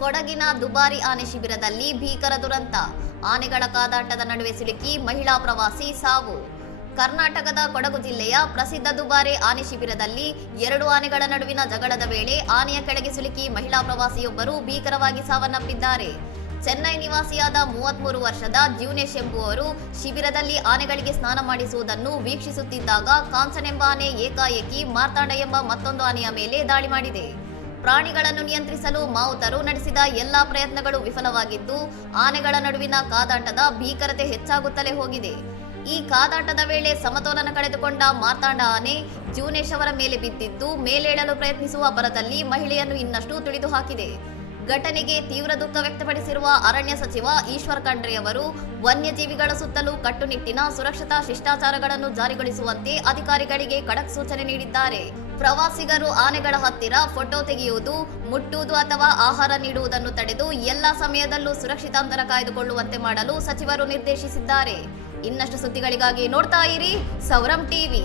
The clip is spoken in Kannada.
ಕೊಡಗಿನ ದುಬಾರಿ ಆನೆ ಶಿಬಿರದಲ್ಲಿ ಭೀಕರ ದುರಂತ. ಆನೆಗಳ ಕಾದಾಟದ ನಡುವೆ ಸಿಲುಕಿ ಮಹಿಳಾ ಪ್ರವಾಸಿ ಸಾವು. ಕರ್ನಾಟಕದ ಕೊಡಗು ಜಿಲ್ಲೆಯ ಪ್ರಸಿದ್ಧ ದುಬಾರೆ ಆನೆ ಶಿಬಿರದಲ್ಲಿ 2 ಆನೆಗಳ ನಡುವಿನ ಜಗಳದ ವೇಳೆ ಆನೆಯ ಕೆಳಗೆ ಸಿಲುಕಿ ಮಹಿಳಾ ಪ್ರವಾಸಿಯೊಬ್ಬರು ಭೀಕರವಾಗಿ ಸಾವನ್ನಪ್ಪಿದ್ದಾರೆ. ಚೆನ್ನೈ ನಿವಾಸಿಯಾದ 33 ವರ್ಷದ ಜ್ಯೂನೇಶ್ ಎಂಬುವರು ಶಿಬಿರದಲ್ಲಿ ಆನೆಗಳಿಗೆ ಸ್ನಾನ ಮಾಡಿಸುವುದನ್ನು ವೀಕ್ಷಿಸುತ್ತಿದ್ದಾಗ ಕಾಂಚನ್ ಎಂಬ ಆನೆ ಏಕಾಏಕಿ ಮಾರ್ತಾಂಡ ಎಂಬ ಮತ್ತೊಂದು ಆನೆಯ ಮೇಲೆ ದಾಳಿ ಮಾಡಿದೆ. ಪ್ರಾಣಿಗಳನ್ನು ನಿಯಂತ್ರಿಸಲು ಮಾವುತರು ನಡೆಸಿದ ಎಲ್ಲಾ ಪ್ರಯತ್ನಗಳು ವಿಫಲವಾಗಿದ್ದು ಆನೆಗಳ ನಡುವಿನ ಕಾದಾಟದ ಭೀಕರತೆ ಹೆಚ್ಚಾಗುತ್ತಲೇ ಹೋಗಿದೆ. ಈ ಕಾದಾಟದ ವೇಳೆ ಸಮತೋಲನ ಕಳೆದುಕೊಂಡ ಮಾರ್ತಾಂಡ ಆನೆ ಜ್ಯೂನೇಶ್ ಅವರ ಮೇಲೆ ಬಿದ್ದಿದ್ದು ಮೇಲೇಳಲು ಪ್ರಯತ್ನಿಸುವ ಭರದಲ್ಲಿ ಮಹಿಳೆಯನ್ನು ಇನ್ನಷ್ಟು ತುಳಿದು ಹಾಕಿದೆ. ಘಟನೆಗೆ ತೀವ್ರ ದುಃಖ ವ್ಯಕ್ತಪಡಿಸಿರುವ ಅರಣ್ಯ ಸಚಿವ ಈಶ್ವರ್ ಖಂಡ್ರೆ ಅವರು ವನ್ಯಜೀವಿಗಳ ಸುತ್ತಲೂ ಕಟ್ಟುನಿಟ್ಟಿನ ಸುರಕ್ಷತಾ ಶಿಷ್ಟಾಚಾರಗಳನ್ನು ಜಾರಿಗೊಳಿಸುವಂತೆ ಅಧಿಕಾರಿಗಳಿಗೆ ಖಡಕ್ ಸೂಚನೆ ನೀಡಿದ್ದಾರೆ. ಪ್ರವಾಸಿಗರು ಆನೆಗಳ ಹತ್ತಿರ ಫೋಟೋ ತೆಗೆಯುವುದು, ಮುಟ್ಟುವುದು ಅಥವಾ ಆಹಾರ ನೀಡುವುದನ್ನು ತಡೆದು ಎಲ್ಲಾ ಸಮಯದಲ್ಲೂ ಸುರಕ್ಷಿತ ಅಂತರ ಕಾಯ್ದುಕೊಳ್ಳುವಂತೆ ಮಾಡಲು ಸಚಿವರು ನಿರ್ದೇಶಿಸಿದ್ದಾರೆ. ಇನ್ನಷ್ಟು ಸುದ್ದಿಗಳಿಗಾಗಿ ನೋಡ್ತಾ ಇರಿ ಸೌರಂ ಟಿವಿ.